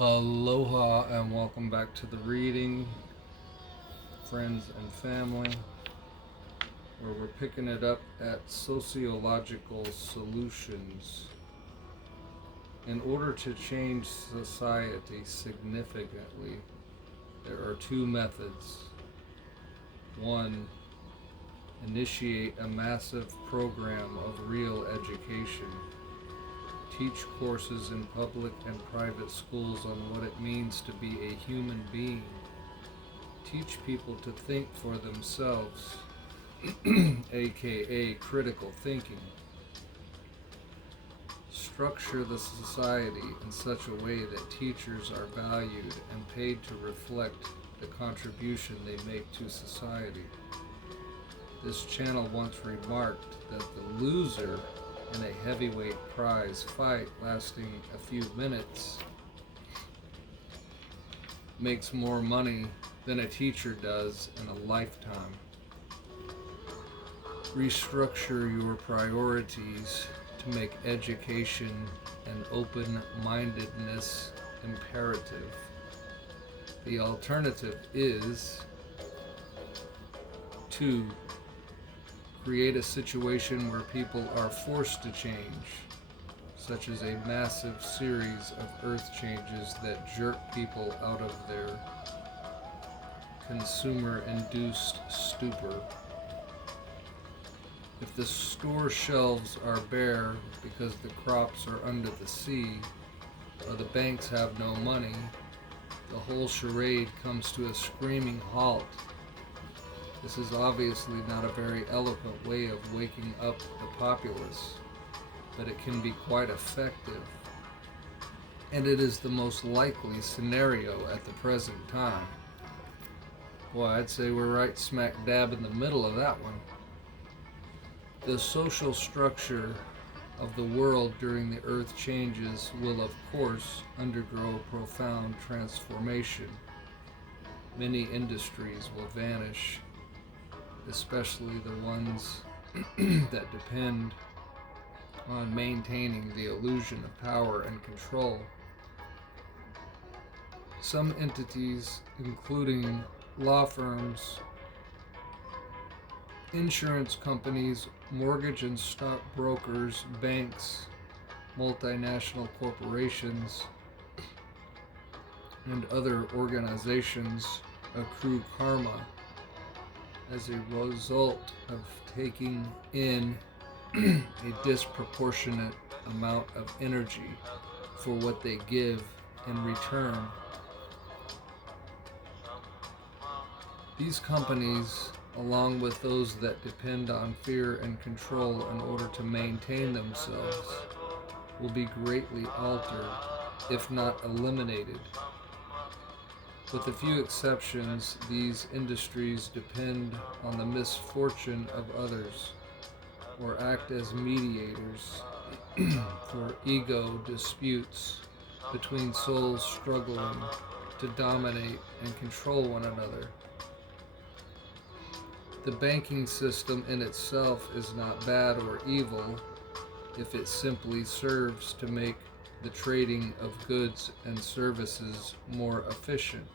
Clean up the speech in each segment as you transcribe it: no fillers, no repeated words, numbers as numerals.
Aloha and welcome back to the reading, friends and family, where we're picking it up at Sociological Solutions. In order to change society significantly, there are two methods. One, initiate a massive program of real education. Teach courses in public and private schools on what it means to be a human being. Teach people to think for themselves, aka critical thinking. Structure the society in such a way that teachers are valued and paid to reflect the contribution they make to society. This channel once remarked that the loser in a heavyweight prize fight lasting a few minutes makes more money than a teacher does in a lifetime. Restructure your priorities to make education and open-mindedness imperative. The alternative is to create a situation where people are forced to change, such as a massive series of earth changes that jerk people out of their consumer-induced stupor. If the store shelves are bare because the crops are under the sea, or the banks have no money, the whole charade comes to a screaming halt. This is obviously not a very eloquent way of waking up the populace, but it can be quite effective, and it is the most likely scenario at the present time. Well, I'd say we're right smack dab in the middle of that one. The social structure of the world during the Earth changes will, of course, undergo profound transformation. Many industries will vanish, especially the ones that depend on maintaining the illusion of power and control. Some entities, including law firms, insurance companies, mortgage and stock brokers, banks, multinational corporations, and other organizations, accrue karma as a result of taking in a disproportionate amount of energy for what they give in return. These companies, along with those that depend on fear and control in order to maintain themselves, will be greatly altered, if not eliminated. With a few exceptions, these industries depend on the misfortune of others, or act as mediators for ego disputes between souls struggling to dominate and control one another. The banking system in itself is not bad or evil if it simply serves to make the trading of goods and services more efficient.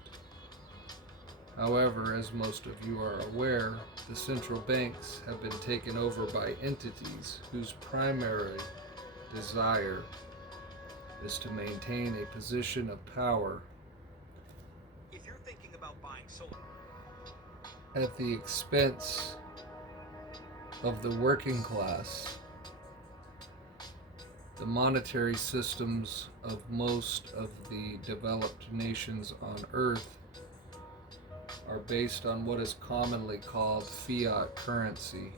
However, as most of you are aware, the central banks have been taken over by entities whose primary desire is to maintain a position of power if you're thinking about buying solar at the expense of the working class. The monetary systems of most of the developed nations on Earth are based on what is commonly called fiat currency,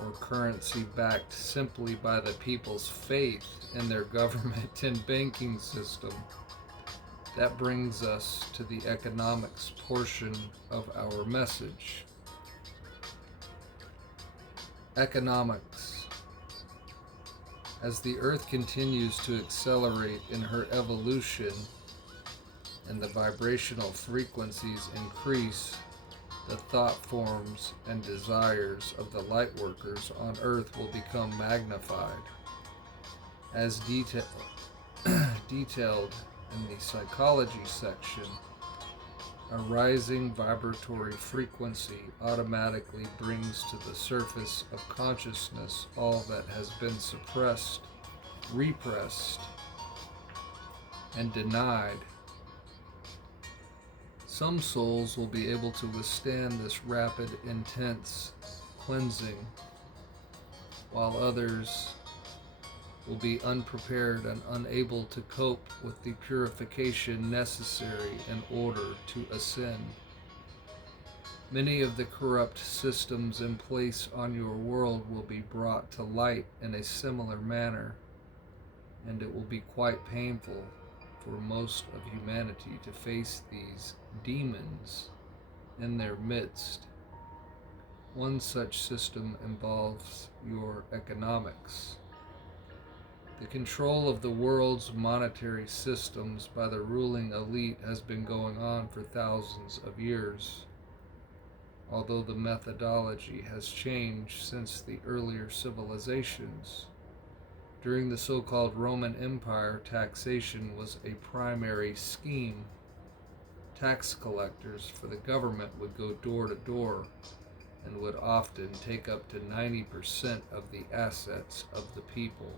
or currency backed simply by the people's faith in their government and banking system. That brings us to the economics portion of our message. Economics. As the Earth continues to accelerate in her evolution and the vibrational frequencies increase, the thought forms and desires of the lightworkers on Earth will become magnified. As detailed in the psychology section, a rising vibratory frequency automatically brings to the surface of consciousness all that has been suppressed, repressed, and denied. Some souls will be able to withstand this rapid, intense cleansing, while others will be unprepared and unable to cope with the purification necessary in order to ascend. Many of the corrupt systems in place on your world will be brought to light in a similar manner, and it will be quite painful for most of humanity to face these demons in their midst. One such system involves your economics. The control of the world's monetary systems by the ruling elite has been going on for thousands of years, although the methodology has changed since the earlier civilizations. During the so-called Roman Empire, taxation was a primary scheme. Tax collectors for the government would go door to door and would often take up to 90% of the assets of the people.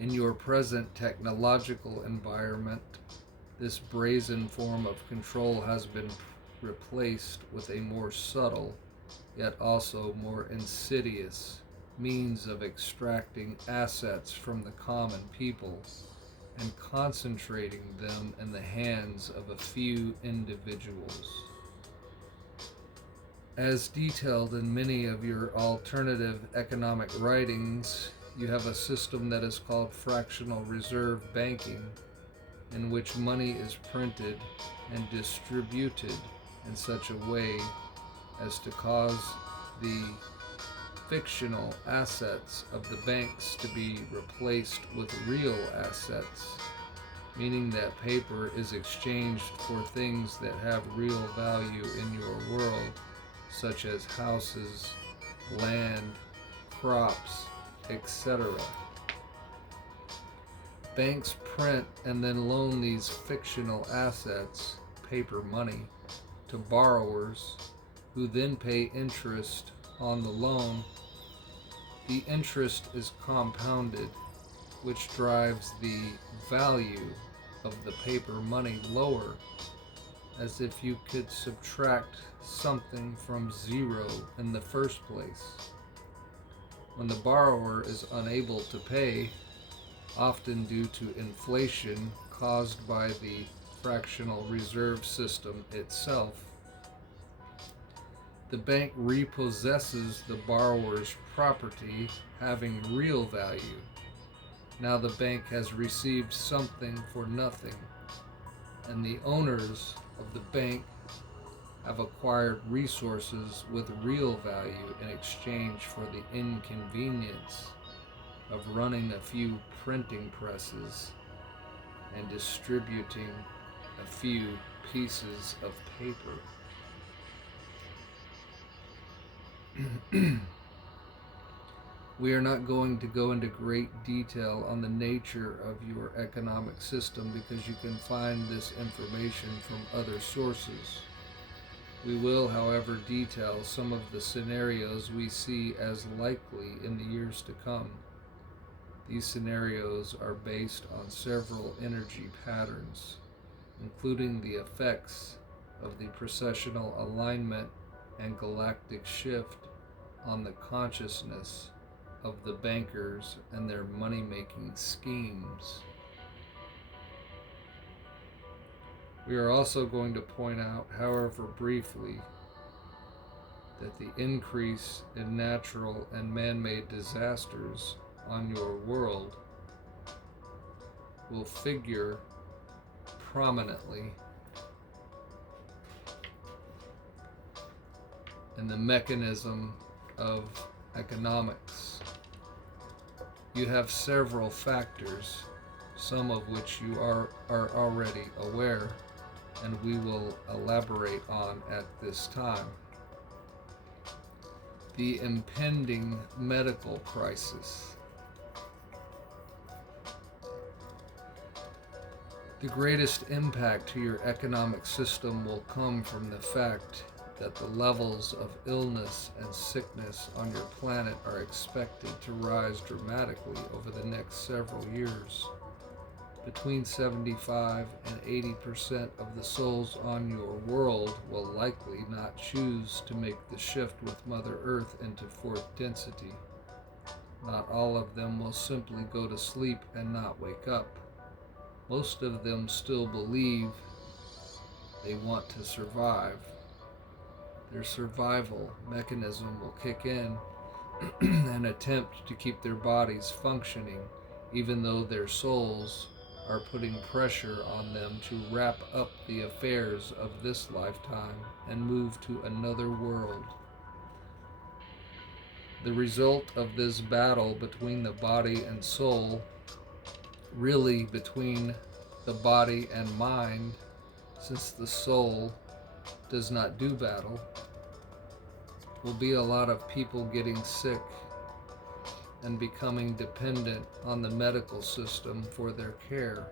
In your present technological environment, this brazen form of control has been replaced with a more subtle, yet also more insidious means of extracting assets from the common people and concentrating them in the hands of a few individuals. As detailed in many of your alternative economic writings, you have a system that is called fractional reserve banking, in which money is printed and distributed in such a way as to cause the fictional assets of the banks to be replaced with real assets, meaning that paper is exchanged for things that have real value in your world, such as houses, land, crops, etc. Banks print and then loan these fictional assets, paper money, to borrowers who then pay interest on the loan. The interest is compounded, which drives the value of the paper money lower, as if you could subtract something from zero in the first place. When the borrower is unable to pay, often due to inflation caused by the fractional reserve system itself, the bank repossesses the borrower's property having real value. Now the bank has received something for nothing, and the owners of the bank have acquired resources with real value in exchange for the inconvenience of running a few printing presses and distributing a few pieces of paper. We are not going to go into great detail on the nature of your economic system because you can find this information from other sources. We will, however, detail some of the scenarios we see as likely in the years to come. These scenarios are based on several energy patterns, including the effects of the precessional alignment and galactic shift on the consciousness of the bankers and their money-making schemes. We are also going to point out, however briefly, that the increase in natural and man-made disasters on your world will figure prominently in the mechanism of economics. You have several factors, some of which you are already aware, and we will elaborate on at this time. The impending medical crisis. The greatest impact to your economic system will come from the fact that the levels of illness and sickness on your planet are expected to rise dramatically over the next several years. Between 75 and 80% of the souls on your world will likely not choose to make the shift with Mother Earth into fourth density. Not all of them will simply go to sleep and not wake up. Most of them still believe they want to survive. Their survival mechanism will kick in and attempt to keep their bodies functioning, even though their souls are putting pressure on them to wrap up the affairs of this lifetime and move to another world. The result of this battle between the body and soul, really between the body and mind, since the soul does not do battle, will be a lot of people getting sick and becoming dependent on the medical system for their care.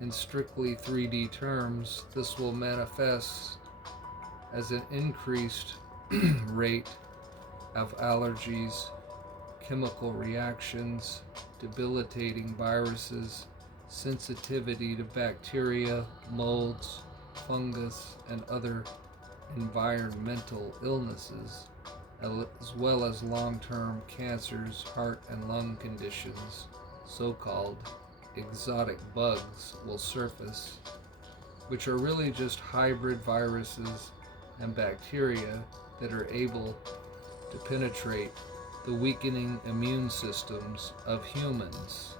In strictly 3D terms, this will manifest as an increased rate of allergies, chemical reactions, debilitating viruses, sensitivity to bacteria, molds, fungus, and other environmental illnesses, as well as long-term cancers, heart and lung conditions. So-called exotic bugs will surface, which are really just hybrid viruses and bacteria that are able to penetrate the weakening immune systems of humans.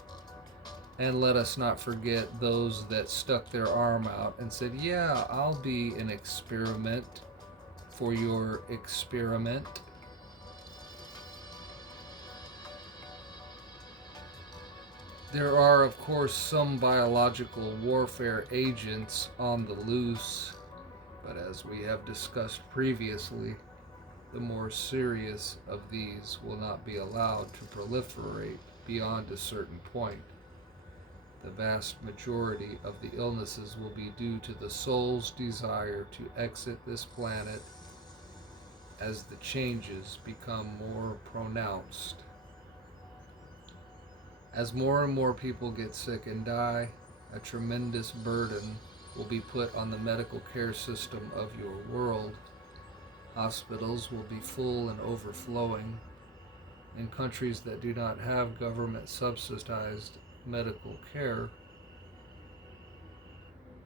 And let us not forget those that stuck their arm out and said, yeah, I'll be an experiment for your experiment. There are, of course, some biological warfare agents on the loose, but as we have discussed previously, the more serious of these will not be allowed to proliferate beyond a certain point. The vast majority of the illnesses will be due to the soul's desire to exit this planet as the changes become more pronounced. As more and more people get sick and die, a tremendous burden will be put on the medical care system of your world. Hospitals will be full and overflowing. In countries that do not have government subsidized medical care,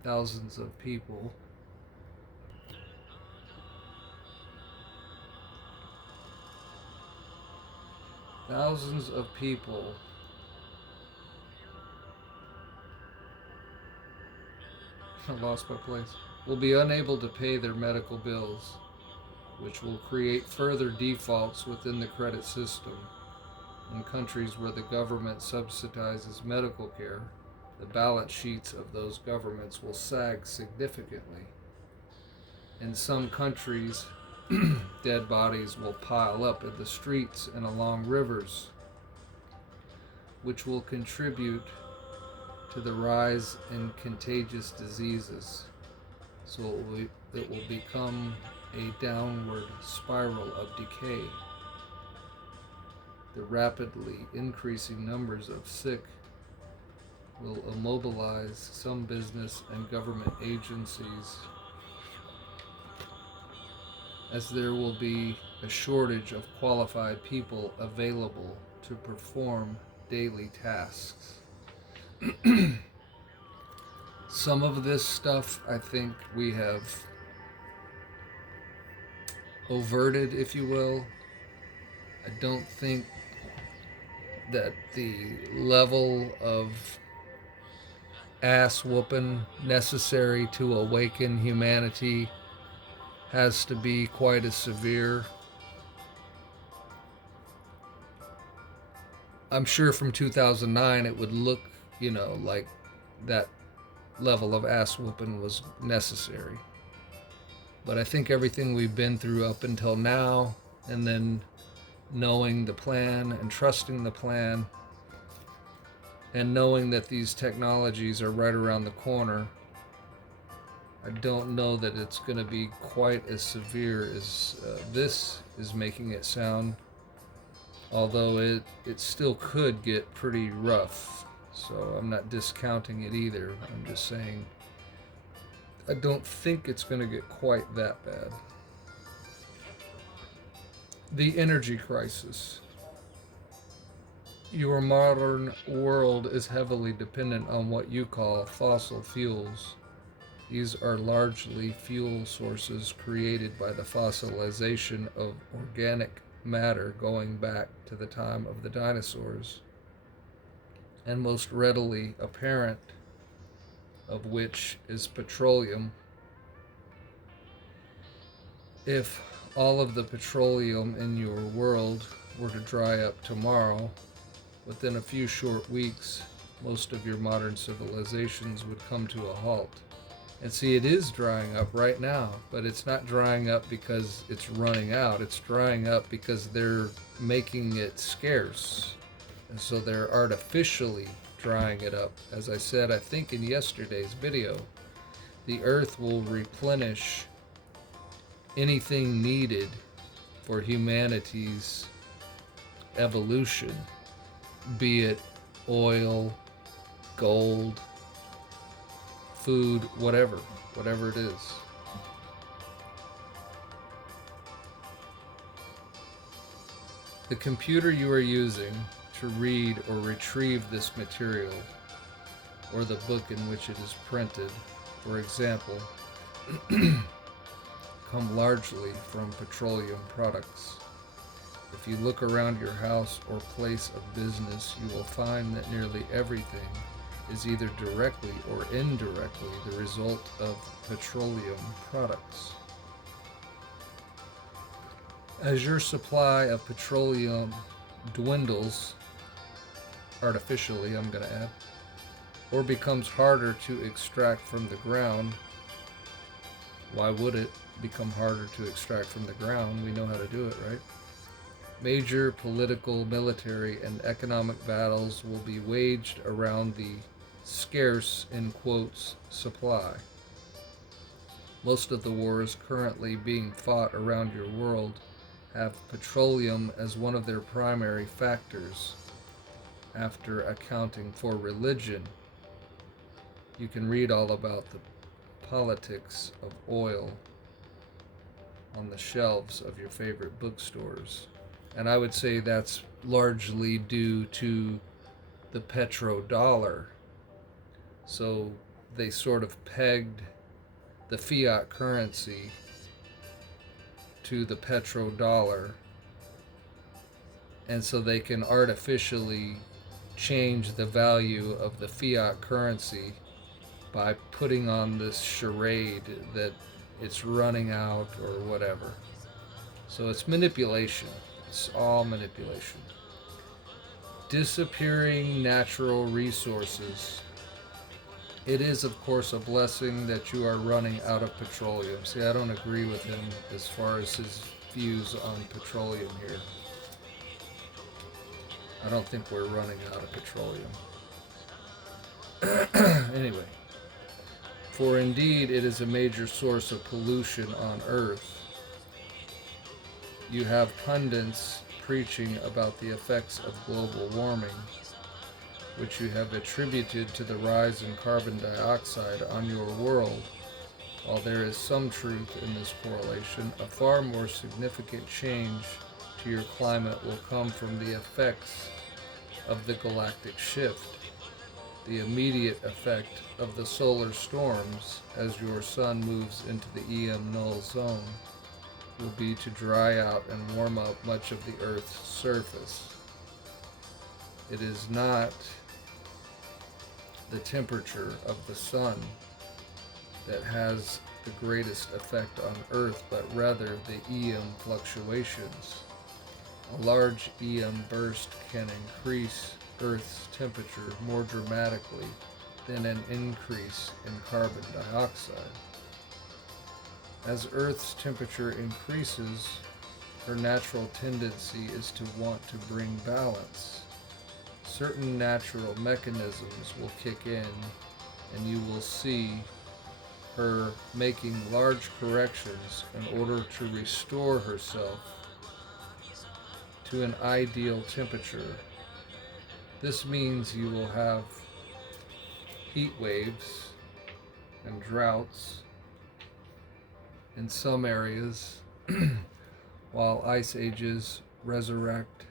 thousands of people I lost my place, will be unable to pay their medical bills, which will create further defaults within the credit system. In countries where the government subsidizes medical care, the balance sheets of those governments will sag significantly. In some countries, dead bodies will pile up in the streets and along rivers, which will contribute to the rise in contagious diseases. So it will become a downward spiral of decay. The rapidly increasing numbers of sick will immobilize some business and government agencies, as there will be a shortage of qualified people available to perform daily tasks. Some of this stuff I think we have overted, if you will. I don't think that the level of ass whooping necessary to awaken humanity has to be quite as severe. I'm sure from 2009 it would look, like that level of ass whooping was necessary. But I think everything we've been through up until now, and then knowing the plan and trusting the plan, And knowing that these technologies are right around the corner, I don't know that it's going to be quite as severe as this is making it sound, although it still could get pretty rough. So I'm not discounting it either. I'm just saying I don't think it's going to get quite that bad. The energy crisis. Your modern world is heavily dependent on what you call fossil fuels. These are largely fuel sources created by the fossilization of organic matter going back to the time of the dinosaurs, and most readily apparent of which is petroleum. If all of the petroleum in your world were to dry up tomorrow, within a few short weeks, most of your modern civilizations would come to a halt. And see, it is drying up right now, but it's not drying up because it's running out. It's drying up because they're making it scarce. And so they're artificially drying it up. As I said, I think in yesterday's video, the earth will replenish anything needed for humanity's evolution, be it oil, gold, food, whatever it is. The computer you are using to read or retrieve this material, or the book in which it is printed, for example, come largely from petroleum products. If you look around your house or place of business, you will find that nearly everything is either directly or indirectly the result of petroleum products. As your supply of petroleum dwindles, artificially I'm going to add, or becomes harder to extract from the ground, why would it become harder to extract from the ground? We know how to do it, right? Major political, military, and economic battles will be waged around the scarce, in quotes, supply. Most of the wars currently being fought around your world have petroleum as one of their primary factors. After accounting for religion, you can read all about the politics of oil on the shelves of your favorite bookstores. And I would say that's largely due to the petrodollar. So they sort of pegged the fiat currency to the petrodollar, and so they can artificially change the value of the fiat currency by putting on this charade that it's running out or whatever. So it's manipulation. It's all manipulation. Disappearing natural resources. It is, of course, a blessing that you are running out of petroleum. See, I don't agree with him as far as his views on petroleum here. I don't think we're running out of petroleum. Anyway, for indeed it is a major source of pollution on Earth. You have pundits preaching about the effects of global warming, which you have attributed to the rise in carbon dioxide on your world. While there is some truth in this correlation, a far more significant change to your climate will come from the effects of the galactic shift. The immediate effect of the solar storms as your sun moves into the EM null zone will be to dry out and warm up much of the Earth's surface. It is not the temperature of the sun that has the greatest effect on Earth, but rather the EM fluctuations. A large EM burst can increase Earth's temperature more dramatically than an increase in carbon dioxide. As Earth's temperature increases, her natural tendency is to want to bring balance. certain natural mechanisms will kick in, and you will see her making large corrections in order to restore herself to an ideal temperature. This means you will have heat waves and droughts in some areas, while ice ages resurrect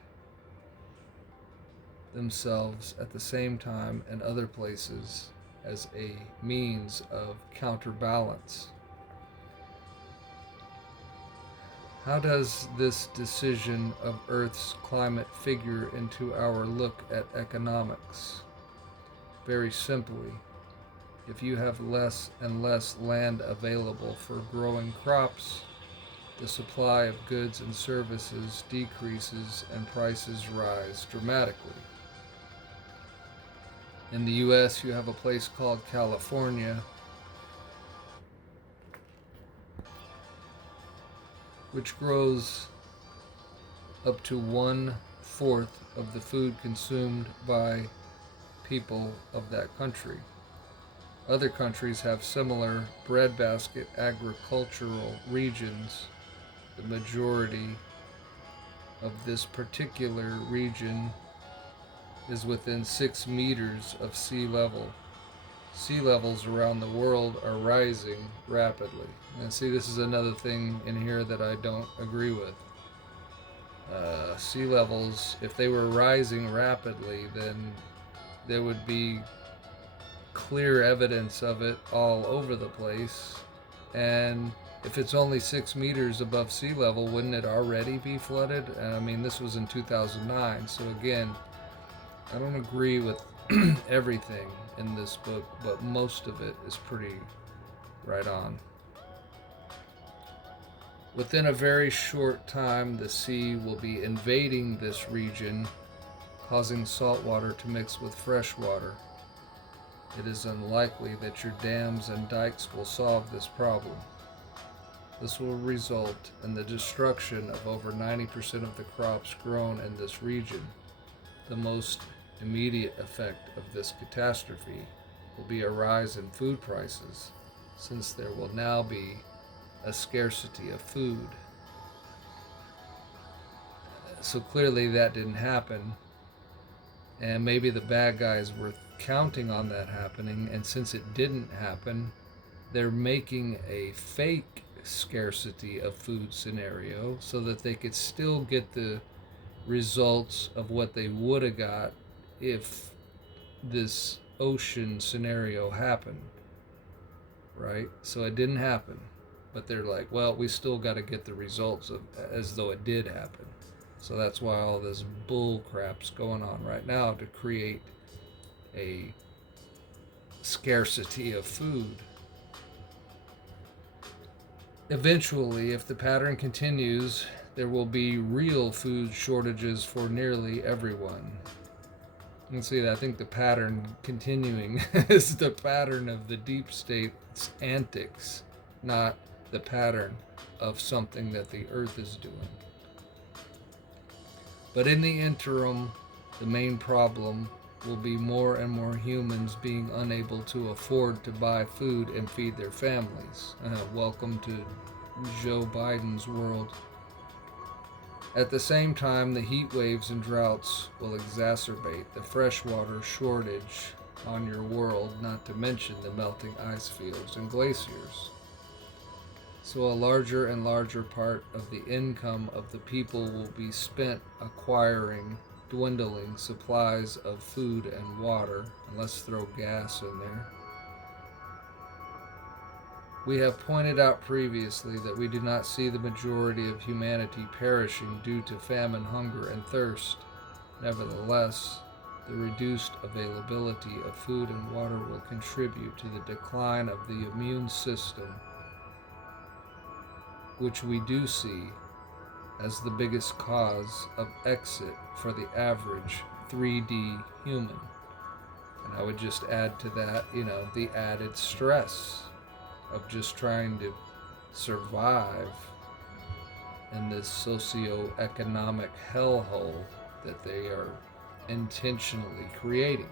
themselves at the same time in other places as a means of counterbalance. How does this decision of Earth's climate figure into our look at economics? Very simply, if you have less and less land available for growing crops, the supply of goods and services decreases and prices rise dramatically. In the US, you have a place called California, which grows up to 1/4 of the food consumed by people of that country. Other countries have similar breadbasket agricultural regions. The majority of this particular region is within 6 meters of sea level. Sea levels around the world are rising rapidly. And see, this is another thing in here that I don't agree with. Sea levels, if they were rising rapidly, then there would be clear evidence of it all over the place. And if it's only 6 meters above sea level, wouldn't it already be flooded? And I mean, this was in 2009. So again, I don't agree with everything in this book, but most of it is pretty right on. Within a very short time, the sea will be invading this region, causing salt water to mix with fresh water. It is unlikely that your dams and dikes will solve this problem. This will result in the destruction of over 90% of the crops grown in this region. The most immediate effect of this catastrophe will be a rise in food prices, since there will now be a scarcity of food. So clearly that didn't happen, and maybe the bad guys were counting on that happening, and since it didn't happen, they're making a fake scarcity of food scenario so that they could still get the results of what they would have got if this ocean scenario happened, right? So it didn't happen, but they're like, well, we still got to get the results of as though it did happen. So that's why all this bull crap's going on right now, to create a scarcity of food. Eventually, if the pattern continues, there will be real food shortages for nearly everyone. You can see that I think the pattern continuing is the pattern of the deep state's antics, not the pattern of something that the earth is doing. But in the interim, the main problem will be more and more humans being unable to afford to buy food and feed their families. Welcome to Joe Biden's world. At the same time, the heat waves and droughts will exacerbate the freshwater shortage on your world, not to mention the melting ice fields and glaciers. So a larger and larger part of the income of the people will be spent acquiring dwindling supplies of food and water, and let's throw gas in there. We have pointed out previously that we do not see the majority of humanity perishing due to famine, hunger, and thirst. Nevertheless, the reduced availability of food and water will contribute to the decline of the immune system, which we do see as the biggest cause of exit for the average 3D human. And I would just add to that, the added stress of just trying to survive in this socio-economic hellhole that they are intentionally creating.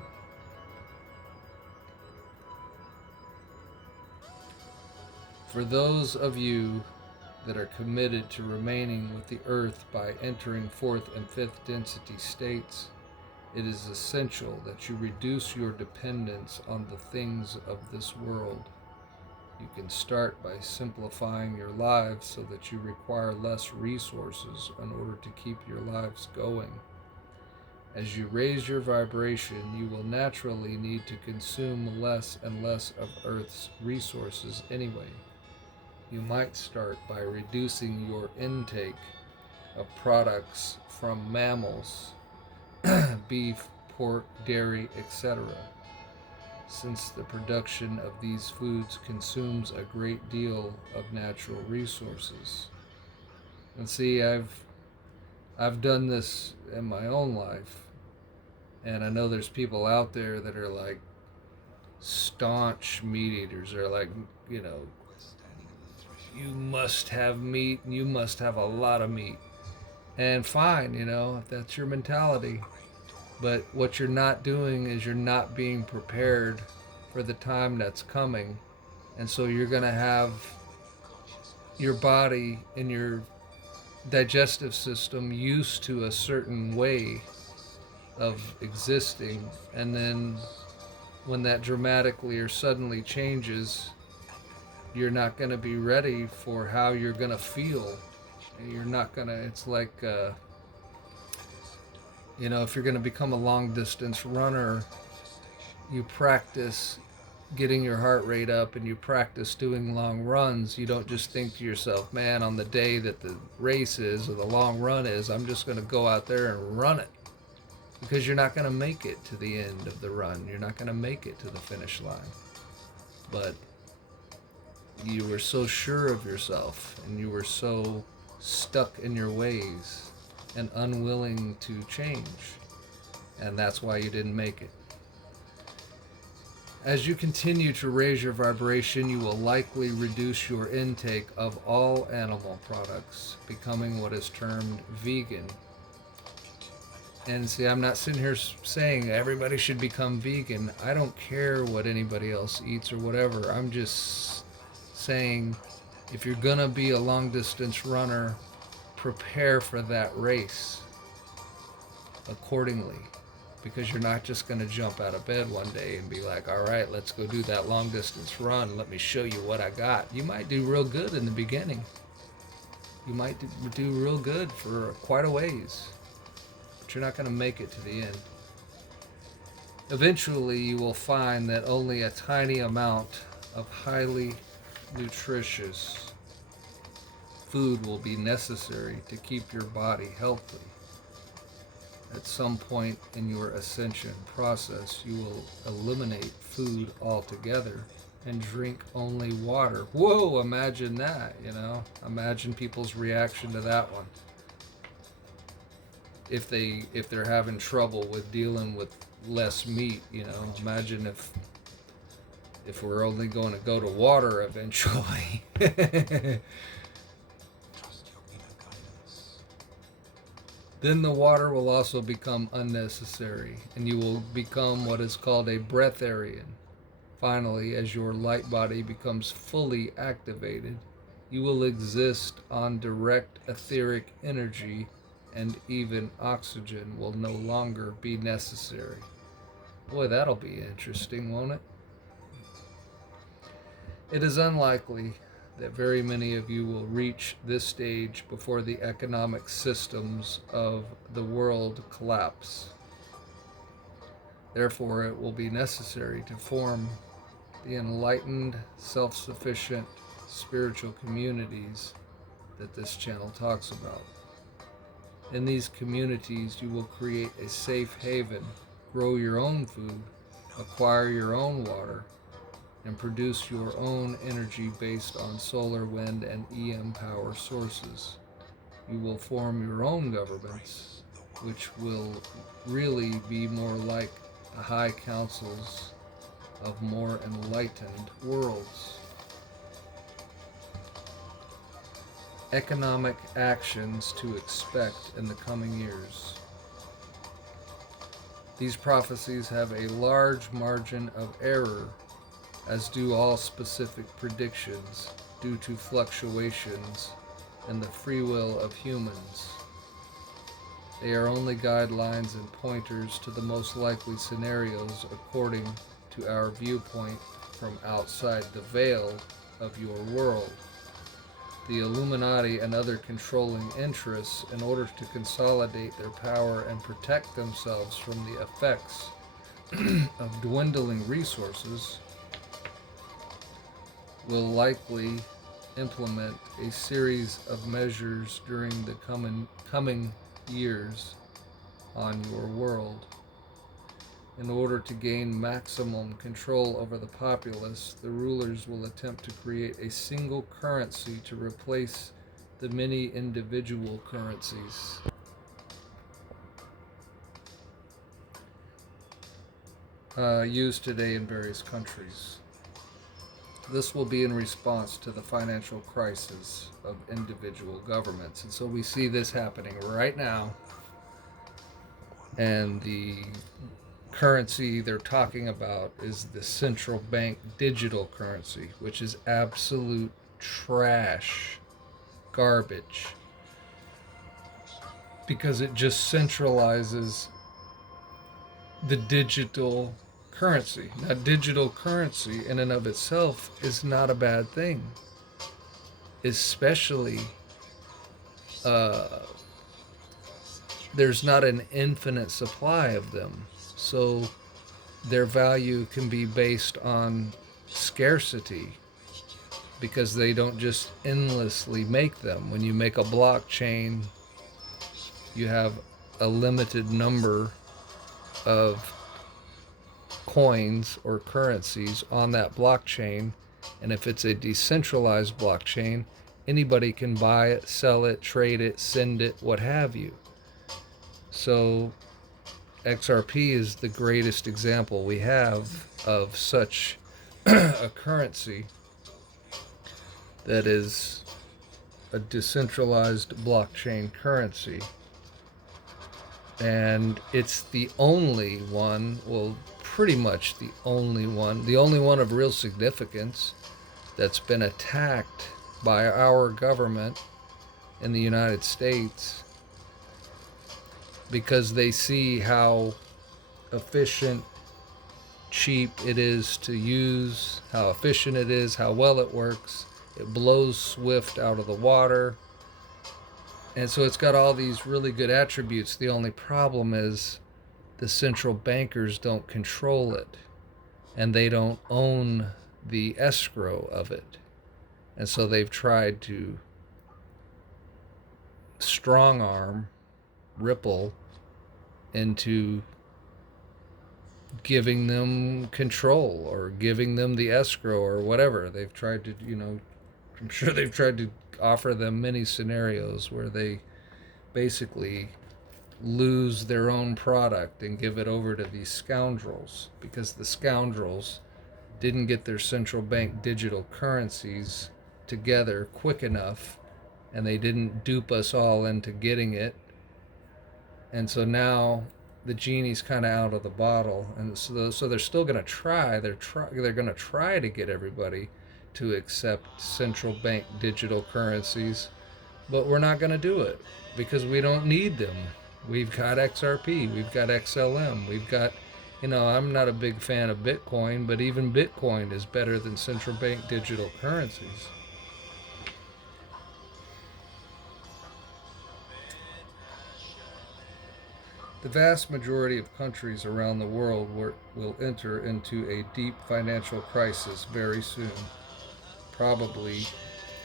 For those of you that are committed to remaining with the earth by entering fourth and fifth density states, it is essential that you reduce your dependence on the things of this world. You can start by simplifying your lives so that you require less resources in order to keep your lives going. As you raise your vibration, you will naturally need to consume less and less of Earth's resources anyway. You might start by reducing your intake of products from mammals, beef, pork, dairy, etc., since the production of these foods consumes a great deal of natural resources. And see, I've done this in my own life, and I know there's people out there that are like staunch meat eaters. They're like, you know, you must have meat and you must have a lot of meat. And fine, you know, if that's your mentality. But what you're not doing is you're not being prepared for the time that's coming. And so you're going to have your body and your digestive system used to a certain way of existing. And then when that dramatically or suddenly changes, you're not going to be ready for how you're going to feel. You're not going to, it's like, you know, if you're going to become a long distance runner, you practice getting your heart rate up and you practice doing long runs. You don't just think to yourself, man, on the day that the race is or the long run is, I'm just going to go out there and run it. Because you're not going to make it to the end of the run. You're not going to make it to the finish line. But you were so sure of yourself and you were so stuck in your ways and unwilling to change. And that's why you didn't make it. As you continue to raise your vibration, you will likely reduce your intake of all animal products, becoming what is termed vegan. And see, I'm not sitting here saying everybody should become vegan. I don't care what anybody else eats or whatever. I'm just saying, if you're gonna be a long distance runner, prepare for that race accordingly, because you're not just going to jump out of bed one day and be like, all right, let's go do that long distance run. Let me show you what I got. You might do real good in the beginning. You might do real good for quite a ways, but you're not going to make it to the end. Eventually, you will find that only a tiny amount of highly nutritious food will be necessary to keep your body healthy. At some point in your ascension process, you will eliminate food altogether and drink only water. Whoa, imagine that, you know? Imagine people's reaction to that one. If they're having trouble with dealing with less meat, you know, imagine if we're only going to go to water eventually. Then the water will also become unnecessary, and you will become what is called a breatharian. Finally, as your light body becomes fully activated, you will exist on direct etheric energy, and even oxygen will no longer be necessary. Boy, that'll be interesting, won't it? It is unlikely that very many of you will reach this stage before the economic systems of the world collapse. Therefore, it will be necessary to form the enlightened, self-sufficient spiritual communities that this channel talks about. In these communities, you will create a safe haven, grow your own food, acquire your own water, and produce your own energy based on solar, wind, and EM power sources. You will form your own governments, which will really be more like the high councils of more enlightened worlds. Economic actions to expect in the coming years. These prophecies have a large margin of error, as do all specific predictions, due to fluctuations in the free will of humans. They are only guidelines and pointers to the most likely scenarios according to our viewpoint from outside the veil of your world. The Illuminati and other controlling interests, in order to consolidate their power and protect themselves from the effects of dwindling resources, will likely implement a series of measures during the coming years on your world. In order to gain maximum control over the populace, the rulers will attempt to create a single currency to replace the many individual currencies. Used today in various countries. This will be in response to the financial crisis of individual governments. And so we see this happening right now. And the currency they're talking about is the central bank digital currency, which is absolute trash, garbage, because it just centralizes the digital currency. Now, digital currency in and of itself is not a bad thing, especially there's not an infinite supply of them, so their value can be based on scarcity, because they don't just endlessly make them. When you make a blockchain, you have a limited number of coins or currencies on that blockchain, and if it's a decentralized blockchain, anybody can buy it, sell it, trade it, send it, what have you. So XRP is the greatest example we have of such a currency that is a decentralized blockchain currency. And it's the only one, well, pretty much the only one of real significance that's been attacked by our government in the United States, because they see how efficient, cheap it is to use, how efficient it is, how well it works. It blows SWIFT out of the water. And so it's got all these really good attributes. The only problem is the central bankers don't control it, and they don't own the escrow of it. And so they've tried to strong arm Ripple into giving them control or giving them the escrow or whatever. They've tried to, I'm sure they've tried to offer them many scenarios where they basically lose their own product and give it over to these scoundrels, because the scoundrels didn't get their central bank digital currencies together quick enough, and they didn't dupe us all into getting it. And so now the genie's kind of out of the bottle, and so they're still going to try. They're going to try to get everybody to accept central bank digital currencies, but we're not going to do it because we don't need them. We've got XRP, we've got XLM, we've got, I'm not a big fan of Bitcoin, but even Bitcoin is better than central bank digital currencies. The vast majority of countries around the world will enter into a deep financial crisis very soon, probably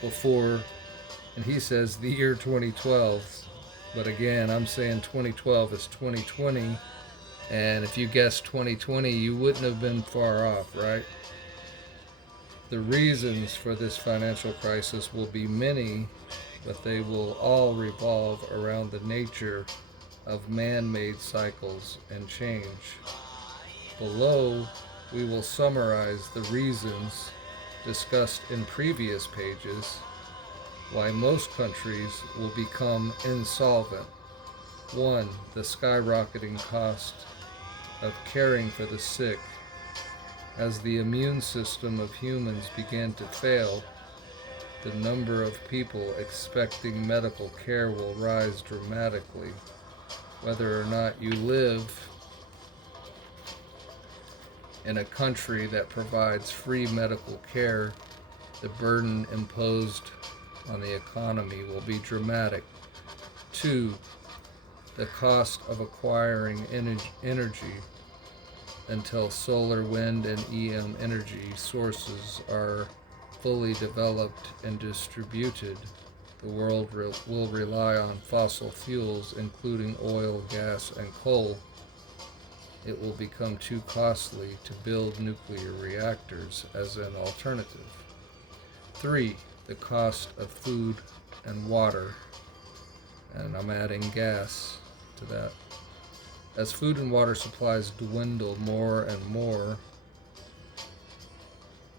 before, and he says the year 2012, but again, I'm saying 2012 is 2020, and if you guessed 2020, you wouldn't have been far off, right? The reasons for this financial crisis will be many, but they will all revolve around the nature of man-made cycles and change. Below, we will summarize the reasons discussed in previous pages why most countries will become insolvent. 1. The skyrocketing cost of caring for the sick. As the immune system of humans began to fail, the number of people expecting medical care will rise dramatically. Whether or not you live in a country that provides free medical care, the burden imposed on the economy will be dramatic. 2. The cost of acquiring energy until solar, wind, and EM energy sources are fully developed and distributed. The world will rely on fossil fuels, including oil, gas, and coal. It will become too costly to build nuclear reactors as an alternative. 3. The cost of food and water, and I'm adding gas to that. As food and water supplies dwindle more and more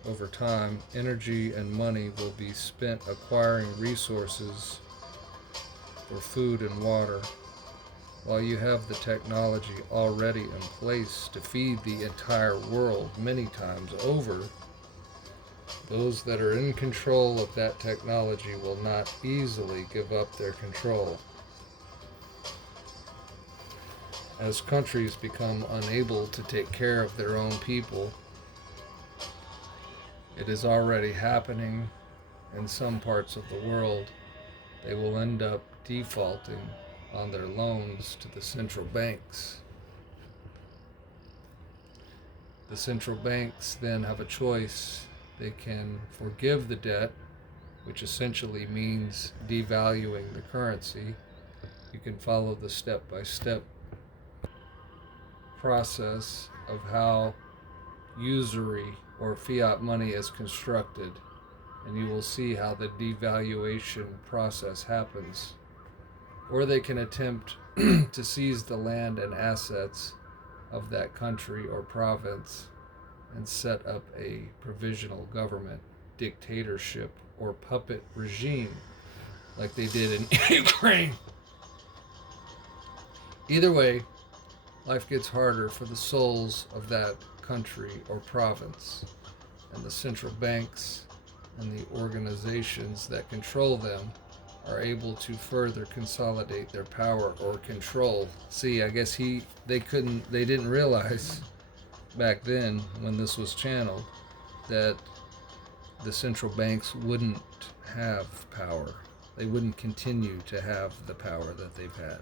over time, energy and money will be spent acquiring resources for food and water. While you have the technology already in place to feed the entire world many times over, those that are in control of that technology will not easily give up their control. As countries become unable to take care of their own people, it is already happening in some parts of the world, they will end up defaulting on their loans to the central banks. The central banks then have a choice. They can forgive the debt, which essentially means devaluing the currency. You can follow the step-by-step process of how usury or fiat money is constructed, and you will see how the devaluation process happens. Or they can attempt to seize the land and assets of that country or province and set up a provisional government, dictatorship, or puppet regime like they did in Ukraine. Either way, life gets harder for the souls of that country or province, and the central banks and the organizations that control them are able to further consolidate their power or control. See, I guess they didn't realize back then when this was channeled that the central banks wouldn't have power. They wouldn't continue to have the power that they've had.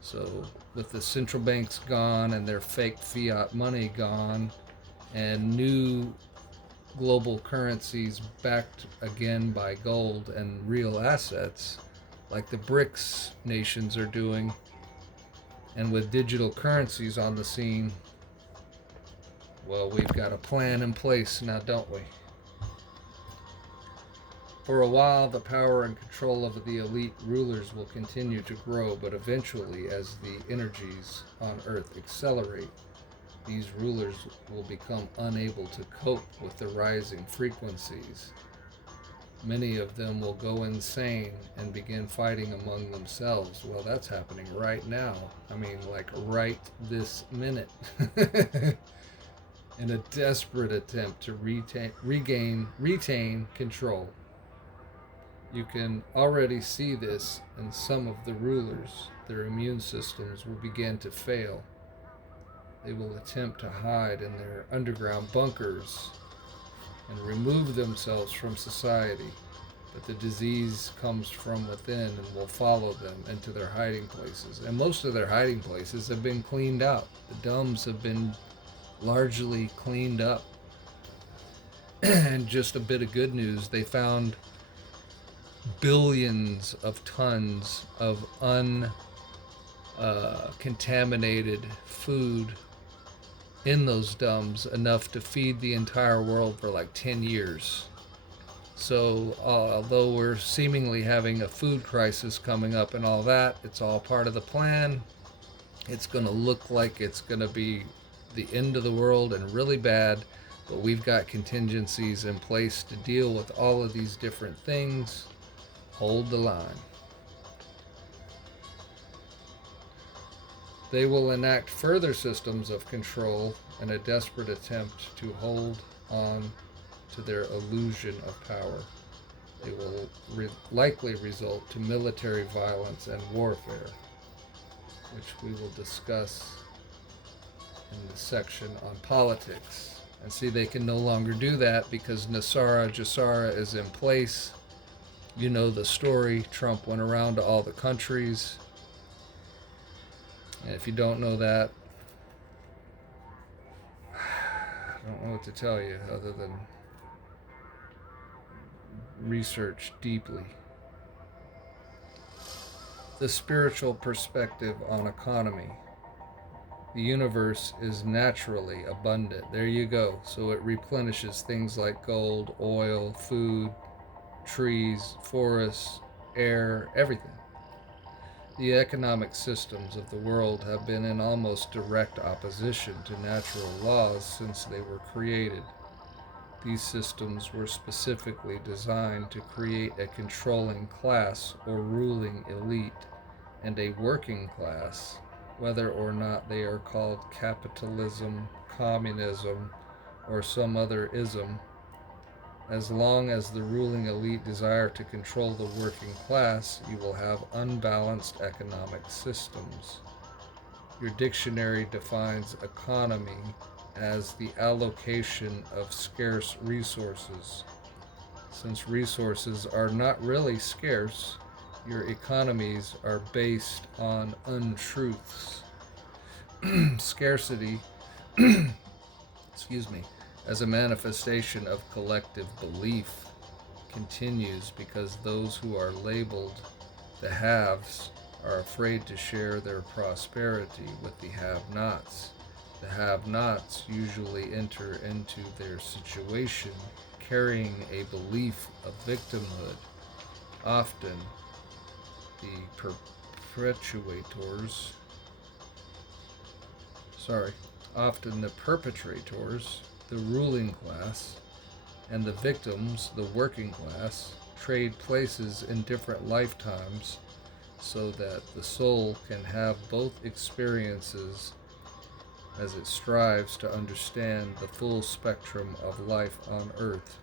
So with the central banks gone and their fake fiat money gone and new global currencies backed again by gold and real assets like the BRICS nations are doing, and with digital currencies on the scene, well, we've got a plan in place now, don't we? For a while, the power and control of the elite rulers will continue to grow, but eventually, as the energies on Earth accelerate, these rulers will become unable to cope with the rising frequencies. Many of them will go insane and begin fighting among themselves. Well, that's happening right now. I mean, like right this minute. In a desperate attempt to retain control. You can already see this in some of the rulers. Their immune systems will begin to fail. They will attempt to hide in their underground bunkers and remove themselves from society. But the disease comes from within and will follow them into their hiding places. And most of their hiding places have been cleaned out. The dumbs have been largely cleaned up. And just a bit of good news, they found billions of tons of uncontaminated food in those dumbs, enough to feed the entire world for like 10 years. So although we're seemingly having a food crisis coming up and all that, it's all part of the plan. It's going to look like it's going to be the end of the world and really bad, but we've got contingencies in place to deal with all of these different things. Hold the line. They will enact further systems of control in a desperate attempt to hold on to their illusion of power. They will likely result to military violence and warfare, which we will discuss in the section on politics. And see, they can no longer do that because NESARA is in place. You know the story. Trump went around to all the countries. And if you don't know that, I don't know what to tell you other than research deeply. The spiritual perspective on economy. The universe is naturally abundant. There you go. So it replenishes things like gold, oil, food, trees, forests, air, everything. The economic systems of the world have been in almost direct opposition to natural laws since they were created. These systems were specifically designed to create a controlling class or ruling elite and a working class, whether or not they are called capitalism, communism, or some other ism. As long as the ruling elite desire to control the working class, you will have unbalanced economic systems. Your dictionary defines economy as the allocation of scarce resources. Since resources are not really scarce, your economies are based on untruths. Scarcity, as a manifestation of collective belief continues because those who are labeled the haves are afraid to share their prosperity with the have-nots. The have-nots usually enter into their situation carrying a belief of victimhood. Often the perpetrators, the ruling class, and the victims, the working class, trade places in different lifetimes so that the soul can have both experiences as it strives to understand the full spectrum of life on Earth.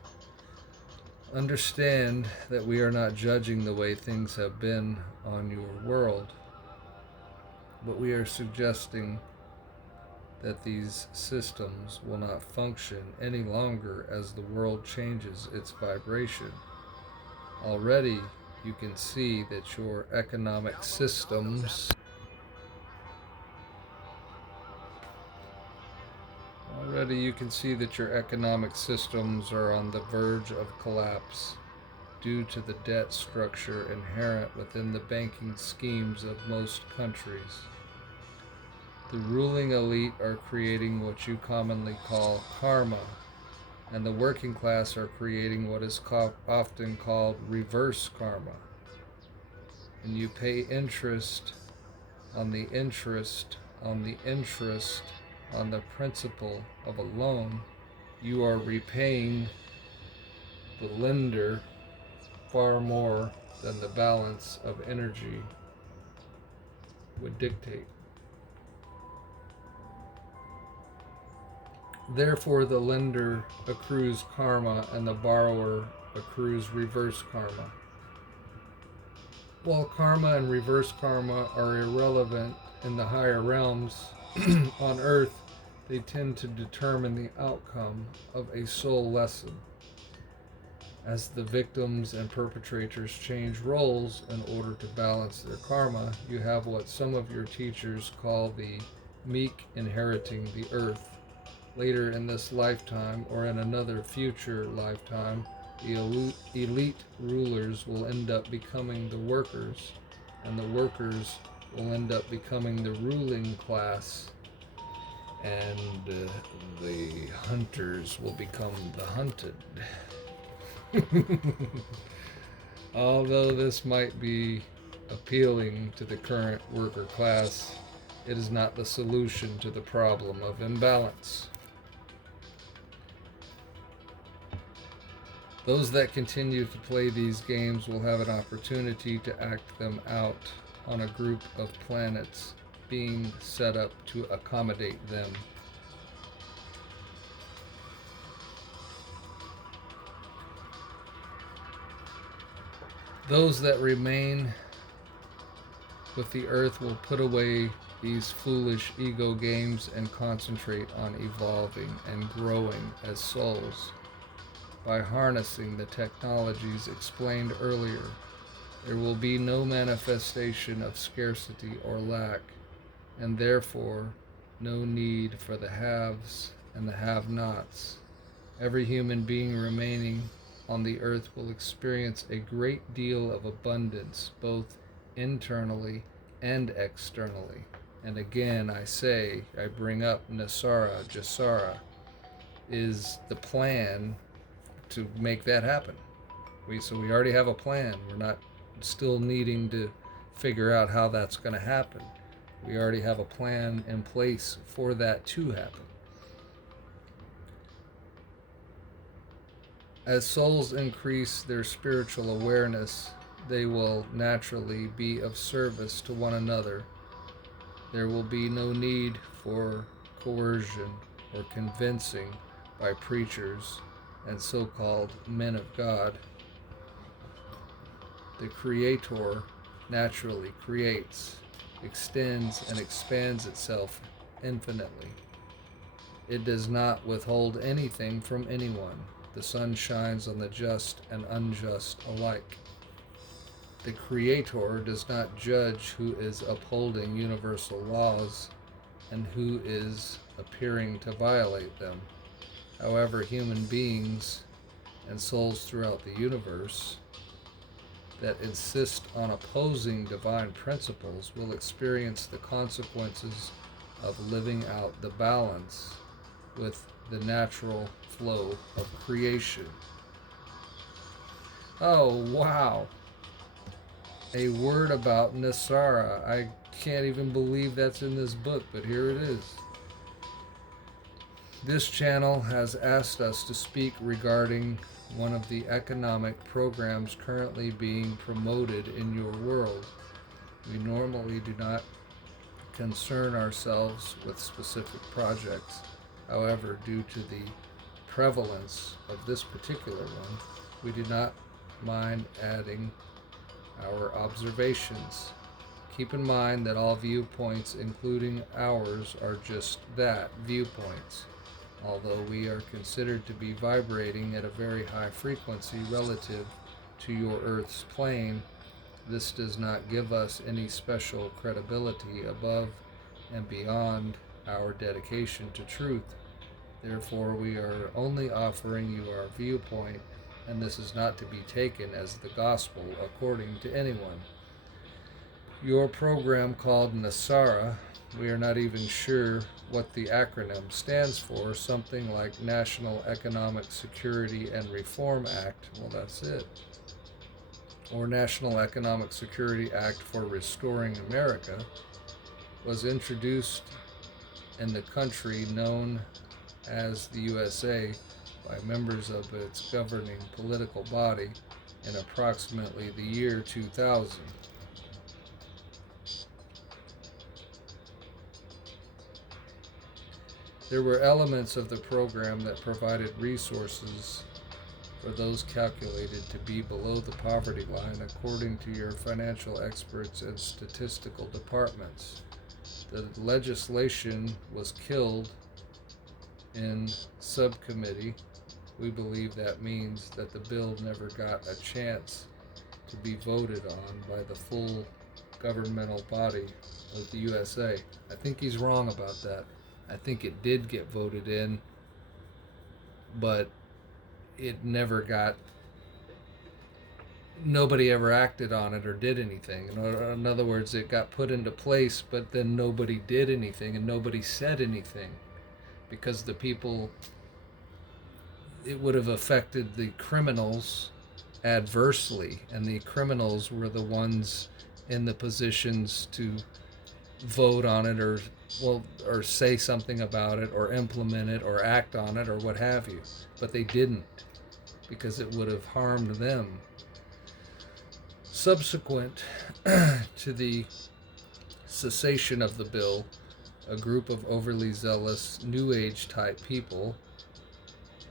Understand that we are not judging the way things have been on your world, but we are suggesting that these systems will not function any longer as the world changes its vibration. Already you can see that your economic systems are on the verge of collapse due to the debt structure inherent within the banking schemes of most countries. The ruling elite are creating what you commonly call karma, and the working class are creating what is often called reverse karma. And you pay interest on the interest on the interest on the principal of a loan. You are repaying the lender far more than the balance of energy would dictate. Therefore, the lender accrues karma and the borrower accrues reverse karma. While karma and reverse karma are irrelevant in the higher realms, on Earth, they tend to determine the outcome of a soul lesson. As the victims and perpetrators change roles in order to balance their karma, you have what some of your teachers call the meek inheriting the earth. Later in this lifetime or in another future lifetime, the elite rulers will end up becoming the workers, and the workers will end up becoming the ruling class, and the hunters will become the hunted. Although this might be appealing to the current worker class, it is not the solution to the problem of imbalance. Those that continue to play these games will have an opportunity to act them out on a group of planets being set up to accommodate them. Those that remain with the earth will put away these foolish ego games and concentrate on evolving and growing as souls. By harnessing the technologies explained earlier, there will be no manifestation of scarcity or lack, and therefore no need for the haves and the have-nots. Every human being remaining on the earth will experience a great deal of abundance, both internally and externally. And again, I bring up NESARA is the plan to make that happen. So we already have a plan. We're not still needing to figure out how that's going to happen. We already have a plan in place for that to happen. As souls increase their spiritual awareness, they will naturally be of service to one another. There will be no need for coercion or convincing by preachers and so-called men of God. The Creator naturally creates, extends, and expands itself infinitely. It does not withhold anything from anyone. The sun shines on the just and unjust alike. The Creator does not judge who is upholding universal laws and who is appearing to violate them. However, human beings and souls throughout the universe that insist on opposing divine principles will experience the consequences of living out the balance with the natural flow of creation. Oh, wow. A word about NESARA. I can't even believe that's in this book, but here it is. This channel has asked us to speak regarding one of the economic programs currently being promoted in your world. We normally do not concern ourselves with specific projects. However, due to the prevalence of this particular one, we do not mind adding our observations. Keep in mind that all viewpoints, including ours, are just that, viewpoints. Although we are considered to be vibrating at a very high frequency relative to your Earth's plane, this does not give us any special credibility above and beyond our dedication to truth. Therefore, we are only offering you our viewpoint, and this is not to be taken as the gospel according to anyone. Your program called NESARA, we are not even sure what the acronym stands for, something like National Economic Security and Reform Act, well that's it, or National Economic Security Act for Restoring America, was introduced in the country known as the USA by members of its governing political body in approximately the year 2000. There were elements of the program that provided resources for those calculated to be below the poverty line according to your financial experts and statistical departments. The legislation was killed in subcommittee. We believe that means that the bill never got a chance to be voted on by the full governmental body of the USA. I think he's wrong about that. I think it did get voted in, but it never got, nobody ever acted on it or did anything. In other words, it got put into place, but then nobody did anything and nobody said anything because the people, it would have affected the criminals adversely, and the criminals were the ones in the positions to vote on it or say something about it or implement it or act on it or what have you, but they didn't because it would have harmed them. Subsequent to the cessation of the bill, a group of overly zealous New Age type people,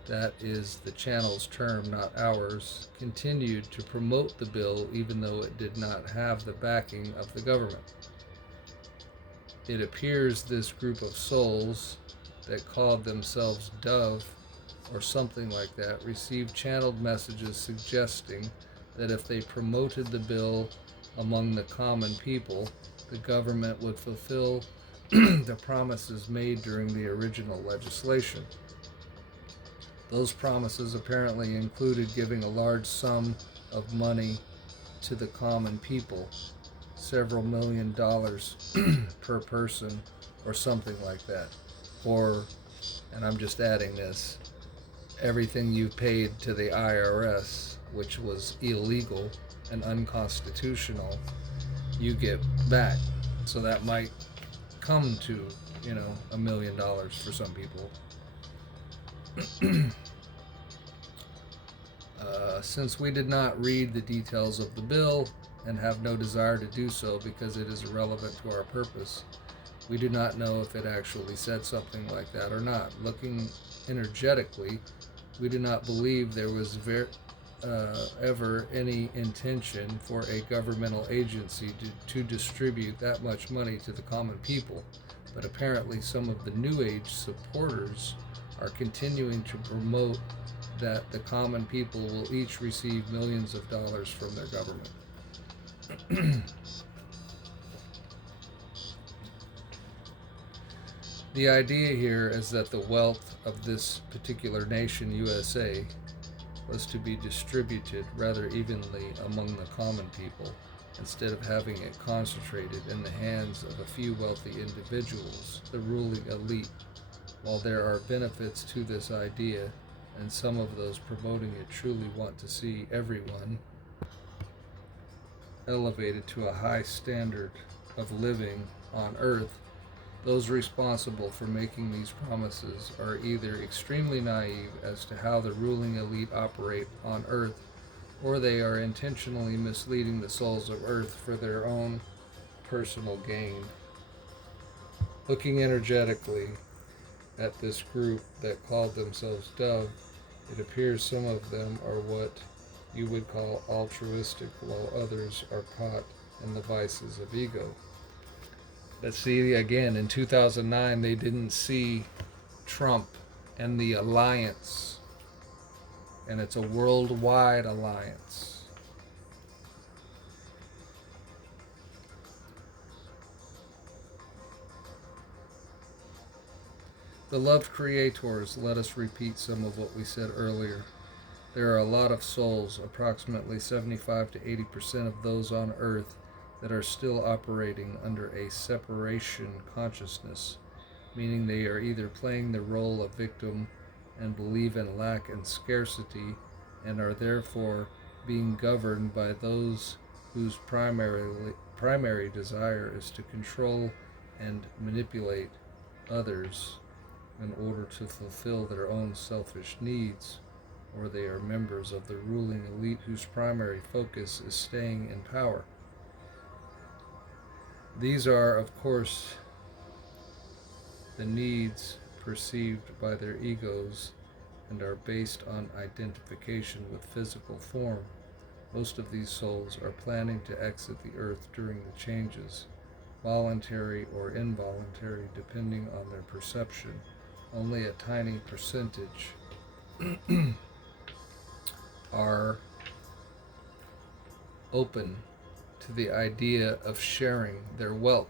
that is the channel's term, not ours, continued to promote the bill even though it did not have the backing of the government. It appears this group of souls that called themselves Dove or something like that received channeled messages suggesting that if they promoted the bill among the common people, the government would fulfill the promises made during the original legislation. Those promises apparently included giving a large sum of money to the common people, several $1,000,000 per person or something like that. Or, and I'm just adding this, everything you paid to the IRS, which was illegal and unconstitutional, you get back. So that might come to, $1,000,000 for some people. Since we did not read the details of the bill and have no desire to do so because it is irrelevant to our purpose, we do not know if it actually said something like that or not. Looking energetically, we do not believe there was ever any intention for a governmental agency to distribute that much money to the common people, but apparently some of the New Age supporters are continuing to promote that the common people will each receive millions of dollars from their government. The idea here is that the wealth of this particular nation, USA, was to be distributed rather evenly among the common people, instead of having it concentrated in the hands of a few wealthy individuals, the ruling elite. While there are benefits to this idea, and some of those promoting it truly want to see everyone elevated to a high standard of living on earth, those responsible for making these promises are either extremely naive as to how the ruling elite operate on earth, or they are intentionally misleading the souls of earth for their own personal gain. Looking energetically at this group that called themselves Dove, it appears some of them are what you would call altruistic, while others are caught in the vices of ego. But see, again, in 2009, they didn't see Trump and the alliance, and it's a worldwide alliance. Beloved creators, let us repeat some of what we said earlier. There are a lot of souls, approximately 75 to 80% of those on earth, that are still operating under a separation consciousness, meaning they are either playing the role of victim and believe in lack and scarcity, and are therefore being governed by those whose primary desire is to control and manipulate others in order to fulfill their own selfish needs, or they are members of the ruling elite whose primary focus is staying in power. These are, of course, the needs perceived by their egos and are based on identification with physical form. Most of these souls are planning to exit the earth during the changes, voluntary or involuntary, depending on their perception. Only a tiny percentage are open to the idea of sharing their wealth.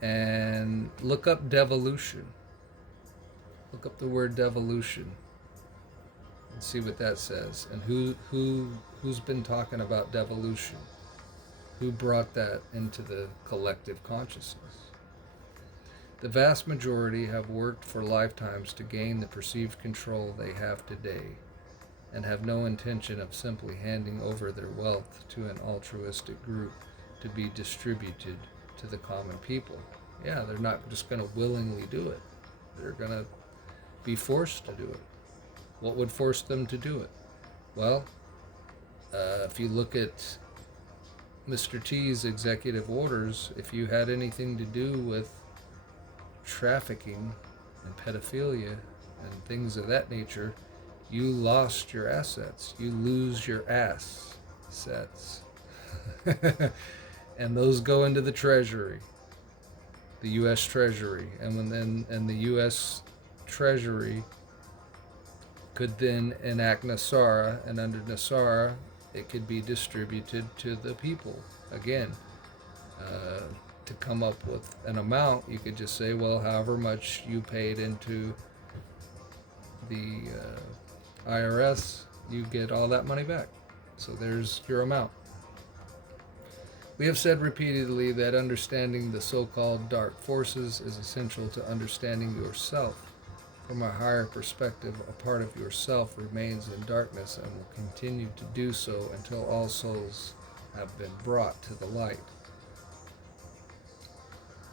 And look up devolution. Look up the word devolution and see what that says. And who's been talking about devolution? Who brought that into the collective consciousness? The vast majority have worked for lifetimes to gain the perceived control they have today, and have no intention of simply handing over their wealth to an altruistic group to be distributed to the common people. Yeah, they're not just going to willingly do it. They're going to be forced to do it. What would force them to do it? Well, if you look at Mr. T's executive orders, if you had anything to do with trafficking and pedophilia and things of that nature, you lost your assets. You lose your assets. And those go into the Treasury, the U.S. Treasury. And the U.S. Treasury could then enact NESARA, and under NESARA, it could be distributed to the people. Again, to come up with an amount, you could just say, well, however much you paid into the IRS, you get all that money back. So there's your amount. We have said repeatedly that understanding the so-called dark forces is essential to understanding yourself. From a higher perspective, a part of yourself remains in darkness and will continue to do so until all souls have been brought to the light.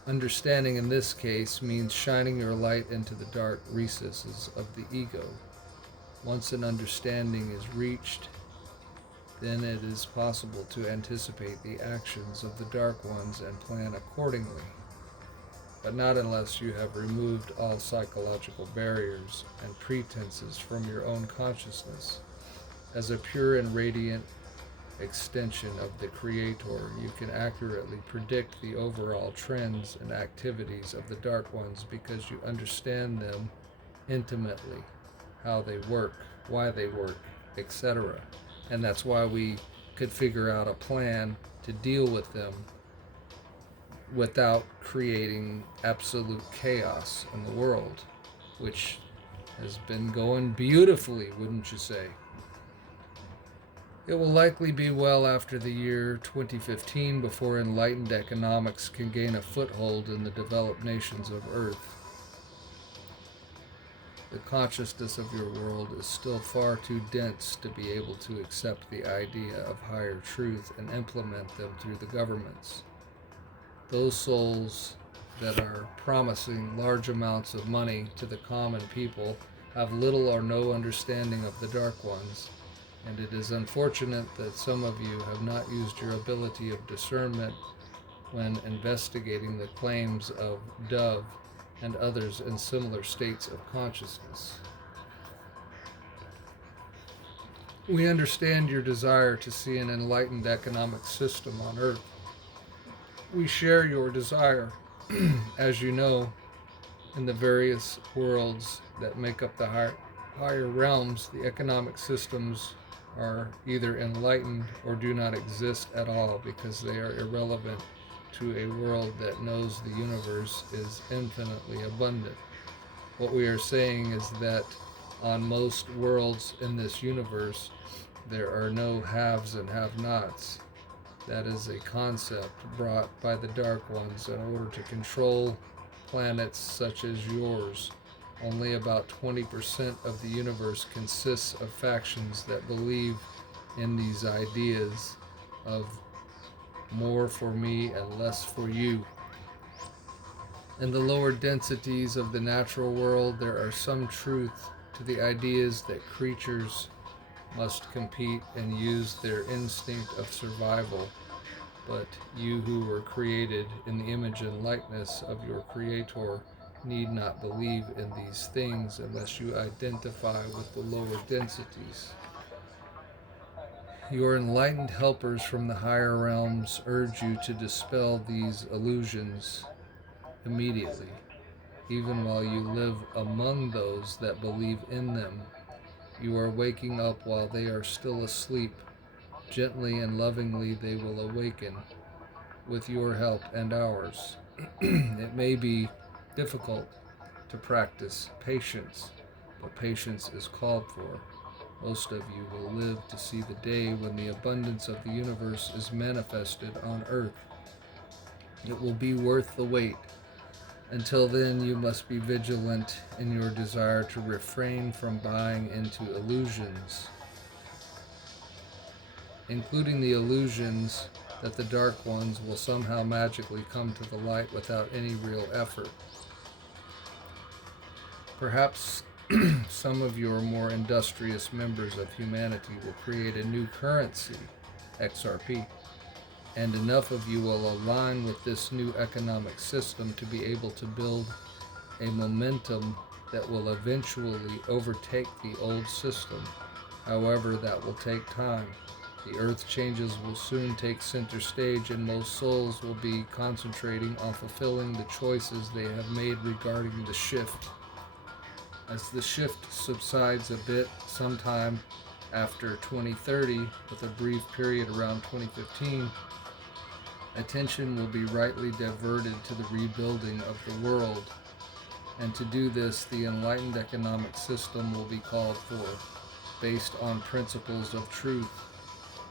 Understanding in this case means shining your light into the dark recesses of the ego. Once an understanding is reached, then it is possible to anticipate the actions of the dark ones and plan accordingly. But not unless you have removed all psychological barriers and pretenses from your own consciousness. As a pure and radiant extension of the Creator, you can accurately predict the overall trends and activities of the dark ones because you understand them intimately, how they work, why they work, etc. And that's why we could figure out a plan to deal with them without creating absolute chaos in the world, which has been going beautifully, wouldn't you say? It will likely be well after the year 2015 before enlightened economics can gain a foothold in the developed nations of Earth. The consciousness of your world is still far too dense to be able to accept the idea of higher truth and implement them through the governments. Those souls that are promising large amounts of money to the common people have little or no understanding of the dark ones, and it is unfortunate that some of you have not used your ability of discernment when investigating the claims of Dove and others in similar states of consciousness. We understand your desire to see an enlightened economic system on Earth. We share your desire. As you know, in the various worlds that make up the higher realms, the economic systems are either enlightened or do not exist at all because they are irrelevant to a world that knows the universe is infinitely abundant. What we are saying is that on most worlds in this universe, there are no haves and have-nots. That is a concept brought by the Dark Ones in order to control planets such as yours. Only about 20% of the universe consists of factions that believe in these ideas of more for me and less for you. In the lower densities of the natural world, there are some truth to the ideas that creatures must compete and use their instinct of survival. But you who were created in the image and likeness of your Creator need not believe in these things unless you identify with the lower densities. Your enlightened helpers from the higher realms urge you to dispel these illusions immediately, even while you live among those that believe in them. You are waking up while they are still asleep. Gently and lovingly they will awaken with your help and ours. It may be difficult to practice patience, but patience is called for. Most of you will live to see the day when the abundance of the universe is manifested on Earth. It will be worth the wait. Until then, you must be vigilant in your desire to refrain from buying into illusions, including the illusions that the Dark Ones will somehow magically come to the light without any real effort. Perhaps some of your more industrious members of humanity will create a new currency, XRP, and enough of you will align with this new economic system to be able to build a momentum that will eventually overtake the old system. However, that will take time. The earth changes will soon take center stage, and most souls will be concentrating on fulfilling the choices they have made regarding the shift. As the shift subsides a bit sometime after 2030, with a brief period around 2015, attention will be rightly diverted to the rebuilding of the world. And to do this, the enlightened economic system will be called for, based on principles of truth.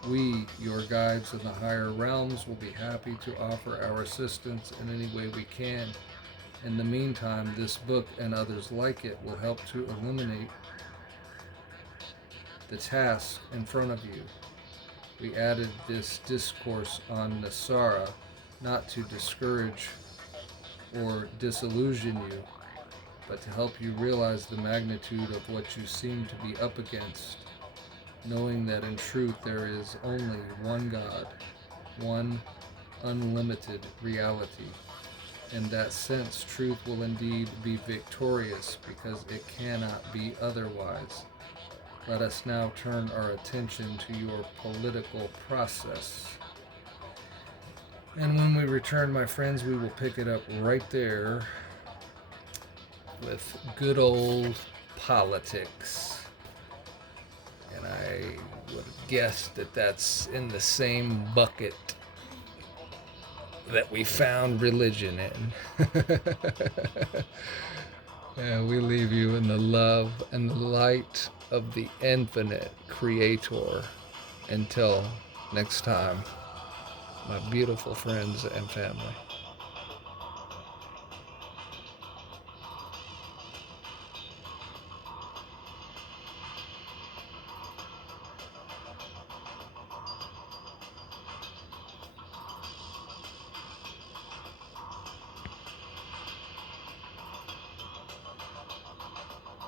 We, your guides in the higher realms, will be happy to offer our assistance in any way we can. In the meantime, this book and others like it will help to eliminate the task in front of you. We added this discourse on NESARA not to discourage or disillusion you, but to help you realize the magnitude of what you seem to be up against, knowing that in truth there is only one God, one unlimited reality. In that sense, truth will indeed be victorious because it cannot be otherwise. Let us now turn our attention to your political process. And when we return, my friends, we will pick it up right there with good old politics. And I would guess that that's in the same bucket that we found religion in. And we leave you in the love and the light of the infinite creator. Until next time, my beautiful friends and family.